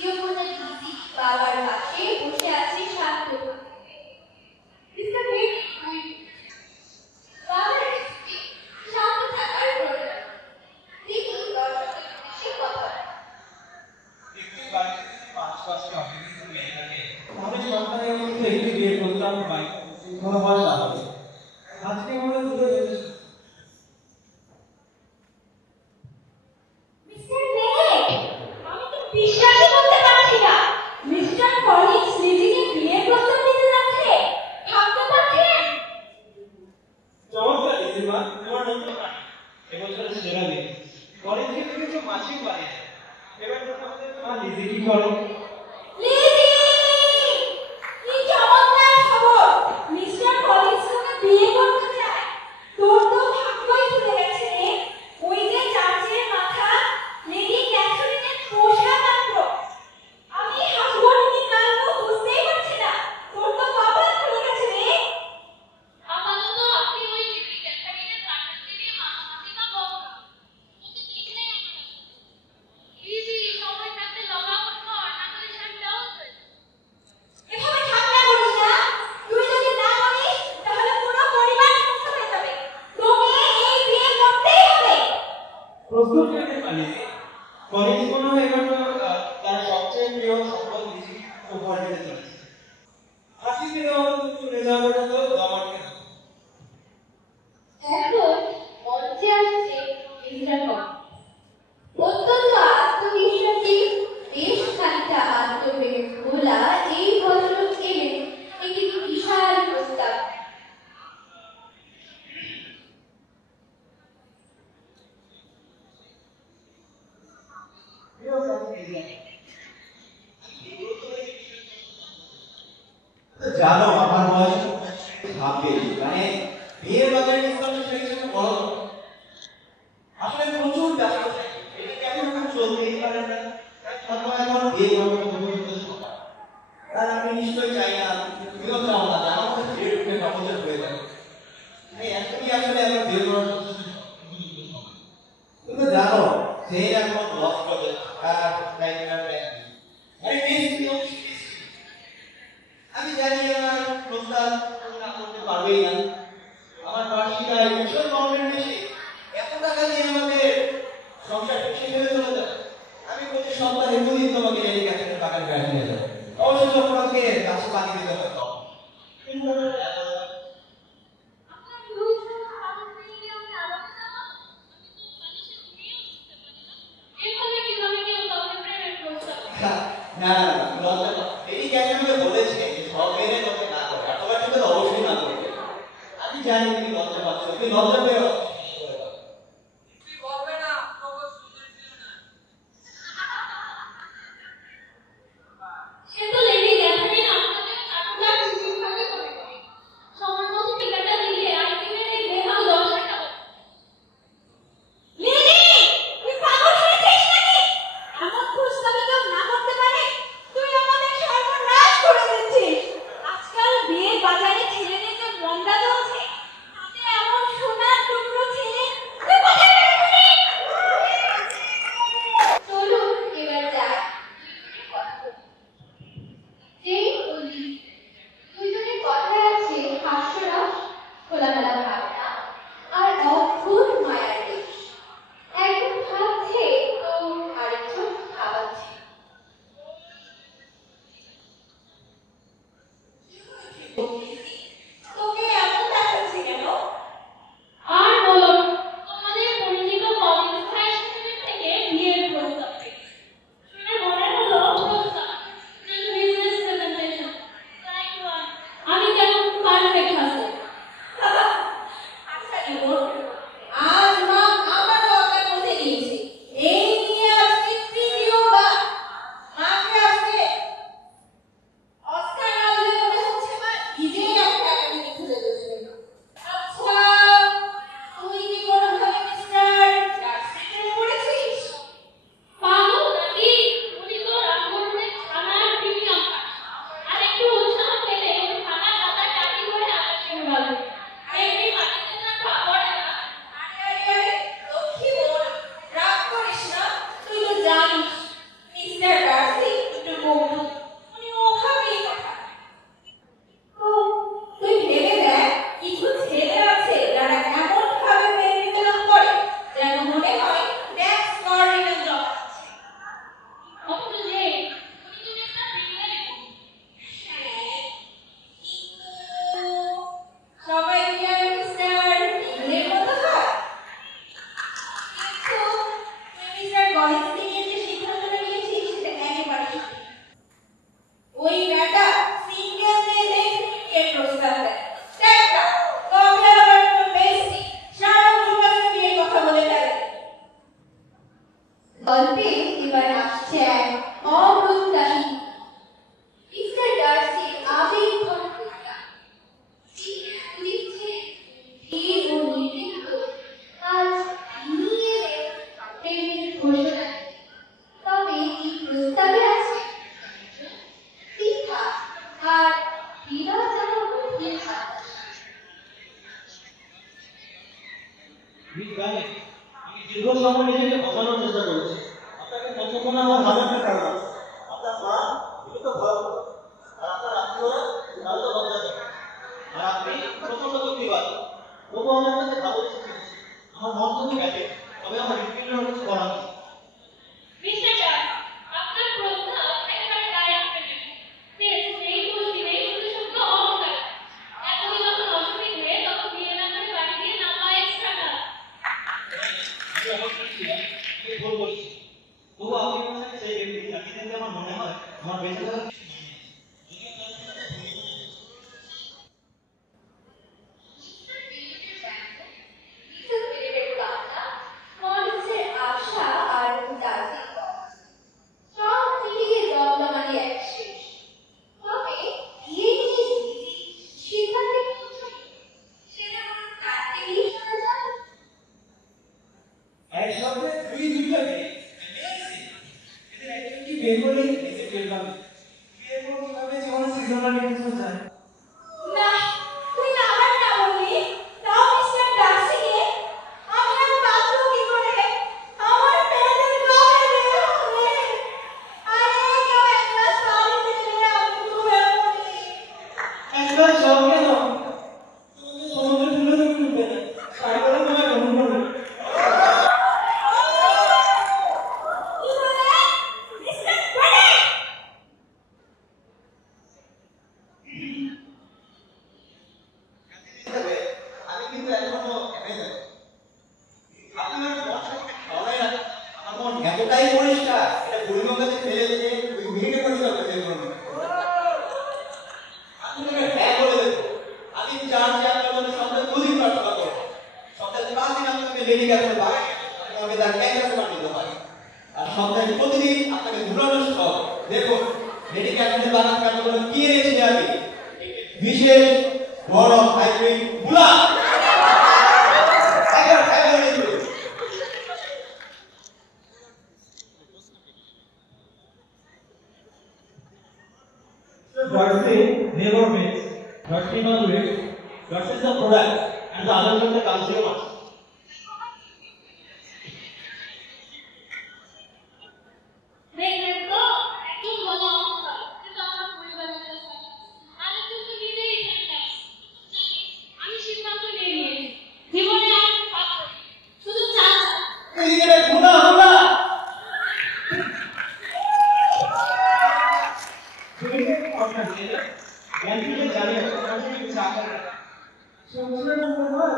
যমুনা দিদি বাবার পাশে বসে আছে শান্ত। Mister very good. বাবার শান্ত থাকার প্রয়োজন। দিদি দর্শকের উদ্দেশ্যে কথা বলে। একটু বাড়িতে ৫-৫টা অফিসে মেয়ে থাকে। আমি সপ্তাহের মধ্যে একটু বিয়ে করতাম ভাই, কোনো হয় না। আজকে মনে দুটো হয়েছে। মিস্টার নেক, আমি তো বিশ্বাসই করতে পারছি না। মিস্টার কলিন্স লিজিকে বিয়ের প্রস্তাব দিতে যাচ্ছে। ভাবতে পারছেন? চমৎকার লিজিমা, তোমার নতুন গাড়ি এবছরের সেরা বিয়ে। কলেজ থেকে কিছু মাছিও বানিয়েছে। এবার তোমাদের তোমার লিজি কি করো? লিজি! কি চমৎকার খবর! মিস্টার কলিন্স তোকে বিয়ে করতে চায়। তোর তো ভাগ্যই খুলে গেছে রে। ওই যে চার্চের মাথা, লেডি ক্যাথরিনের পোষা কাণ্ড। আমি হাসবনি কাণ্ড বুঝতেই পারছি না। তোর তো কপাল খুলে গেছে রে। আপাতত আপনি ওই লেডি ক্যাথারিনের কাটাতে দিয়ে মাতামাতিটা বন্ধ করুন। ওকে দেখলেই আমার ইজি সময় থাকতে লগ আউট কর, না হলে শাটডাউন হয়ে যাবে। এভাবে ঠাট্টা করিস না। তুই যদি না করিস তাহলে পুরো পরিবার ধ্বংস হয়ে যাবে। তোকে এই বিয়ে করতেই হবে। প্রস্তুত করতে পারি। কলেজ মনে হয় এবার তার সবচেয়ে প্রিয় সম্পদ লিজি উপহার দিতে চলেছে। হাসি দিলে আমাদের চলে যাওয়াটা তো দামাকে না। এখন মঞ্চে আসছে মিস্টার কলিন্স। অত্যন্ত আত্মবিশ্বাসী, বেশ খানিকটা আত্মবেগে ভোলা এই ভদ্রলোক এলেন একটি বিশাল প্রস্তাব। জানো আমার বয়স ভাববে মানে বিয়ের বাজারে ডিসকাউন্ট সেই জন্য বড় আসলে প্রচুর ব্যস্ত থাকি। এটা কেমন এখন চলতেই পারে না। তারপর এখন বিয়ে করবো আর আমি নিশ্চয়ই চাই না, তুমিও চাও না যে আমার কাছে বিয়ে উঠে সমাজের হয়ে যাবে। এখনই আসলে আমার বিয়ে করার তুমি জানো যে এখন লস করে আমি জানি আমার প্রস্তাব না করতে পারবেই না। আমার বার্ষিক আয় ভীষণ কমের বেশি। এত টাকা দিয়ে আমাকে সংসার পিছিয়ে ফেলে চলে যাবে। আমি প্রতি সপ্তাহে 2 দিন তোমাকে রেডি ক্যাথরিনের বাগানে বেড়াতে নিয়ে যাবো। অবশ্যই যখন আমাকে গাছে পানি দিতে হবে তখন। আপনার দুইজন মানুষ মিলে আমি আলাদা যাবো। আমি তো মানুষের মেয়েও বুঝতে পারি না। এভাবে কিভাবে কেউ কাউকে প্রেমের প্রস্তাব দেয়? না না না, লজ্জা পাও। এই ক্যাথরিনকে বলেছে যে সব মেয়েদের মধ্যে না করে, আর তোমার কিন্তু অবশ্যই না করবে। আমি জানি তুমি লজ্জা পাচ্ছ, তুমি লজ্জা পেয়ে সে তো লেডি ক্যাথারিন আপনাকে আপনার চিঠিভাবে করে দেবে। সময় মতো টিকাটা দিলে আইসক্রিমের এই বেহাল দশাটা হবে। লিলি, তুই পাগল হয়েছিস নাকি? এমন প্রস্তাবে কেউ না করতে পারে? তুই আমাদের সর্বনাশ করে দিচ্ছিস। আজকাল বিয়ের বাজারে ছেলেদের যে মন্দা চলছে, তাতে এমন সোনার টুকরো গল্পে এবার আসছে এক অপ্রত্যাশিত মিস্টার ডার্সির আবেগঘন কবিতা। তিনি লিখছেন, ধীর ও নির্লিপ্ত আজ নিয়ে এলেন প্রেমের ঘোষণা। তবে এই প্রস্তাবে আছে শিক্ষা আর হৃদয় যেন গভীর বাতাস। বিজ্ঞানী আমি দীর্ঘ সময় নিজেকে বোঝানোর চেষ্টা করেছি। আপনাকে পছন্দ না আমার ভালো একটা কারণ আছে। আপনার মা তুমি তো ভালো, আর আপনার আত্মীয়রা তারা তো লজ্জা করে, আর আপনি প্রচন্ড যুক্তিবাদী। তবু আমি আপনাকে ভালো কিছু পেয়েছি। আমার মন যদি গেছে, তবে আমার হৃৎপিণ্ডের কিছু করার নেই। মিস্টার ডার, আপনার প্রশ্ন একেবারে ডাইরেক্ট নেই। এই মুশকিলে শুধু শুধু অহংকার। এতদিন যখন অসুবিধ হয়ে তখন বিয়ে না করে বাড়ি দিয়ে নামা এক্সট্রা না। আমি অবশ্যই ছিলাম, আমি ভুল বলছি। তবু আপনি আমার সাথে সেই ব্যক্তি যাকে দেখলে আমার মনে হয় আমার বেঁচে থাকার কিছু নেই। মরিসের আশা আর উদাসী সব মিলিয়ে জমজমাটি এক শেষ। তবে বিয়ে নিয়ে দিদি সিদ্ধান্তে পৌঁছায় সেটা আমার কাছ থেকেই শোনা যায়। এক শব্দে দুইটা মেয়ে। এদের একজন কি বেঙ্গলি, এদের বেঙ্গলি। বিয়ে করবো ভাবে জীবনে সিজনালি কিছু যায়। না, তুই আমার না বললি, তাও মিস্টার ডার্সিকে আমি আর বাঁচবো কি করে? আমার প্যানের কবে বের হবে? আরে কেউ এক গ্লাস পানি দিলে আমি ডুবে মরি। একটা শখ কেন? তোমাকে সমুদ্রে তুলে দেবে ডুবে না। তাই বলে তোমায় গ্রহণ করবে। কি বলে? Mister break! আমি কিন্তু এখনো অ্যাভেলেবল। আপনার মন সম্পর্কে ভালোই লাগে। আমার মন এতটাই পরিষ্কার, এটা বুড়িগঙ্গাতে ফেলে দিয়ে ওই মিনিটে পরিষ্কার করে ফেলবো না। আপনি আমাকে হ্যাঁ বলে দেবো। আমি চান যে আপনার জন্য সপ্তাহে 2 দিন প্রার্থনা করবো। সপ্তাহে 5 দিন আপনাকে মেডিকেল পাই, আপনাকে তার এক গ্লাস পানি দিতে হয়। আর সপ্তাহে প্রতিদিন আপনাকে ঘুরানো সব। দেখুন, মেডিকেল বাগান কাটার জন্য কি এনেছি আমি? বিশেষ বড় হাইব্রিড মুলা। Darcy never makes. Darcy not makes. Darcy is a product and the other is the consumer. দেখলেন তো, একদম বলা অহংকার। কিন্তু আমার পরিবারের কাছে আমি কিন্তু নিজেই জানতাম। জানি, আমি সিদ্ধান্ত নিয়ে নিয়েছি। জীবনে আর পাবো না। শুধু চাষ। এই যে গুণা হলা। তুমি কথা দিয়ে জ্ঞান থেকে জানিও তোমার কিছু আকার। সমস্যাটা হয়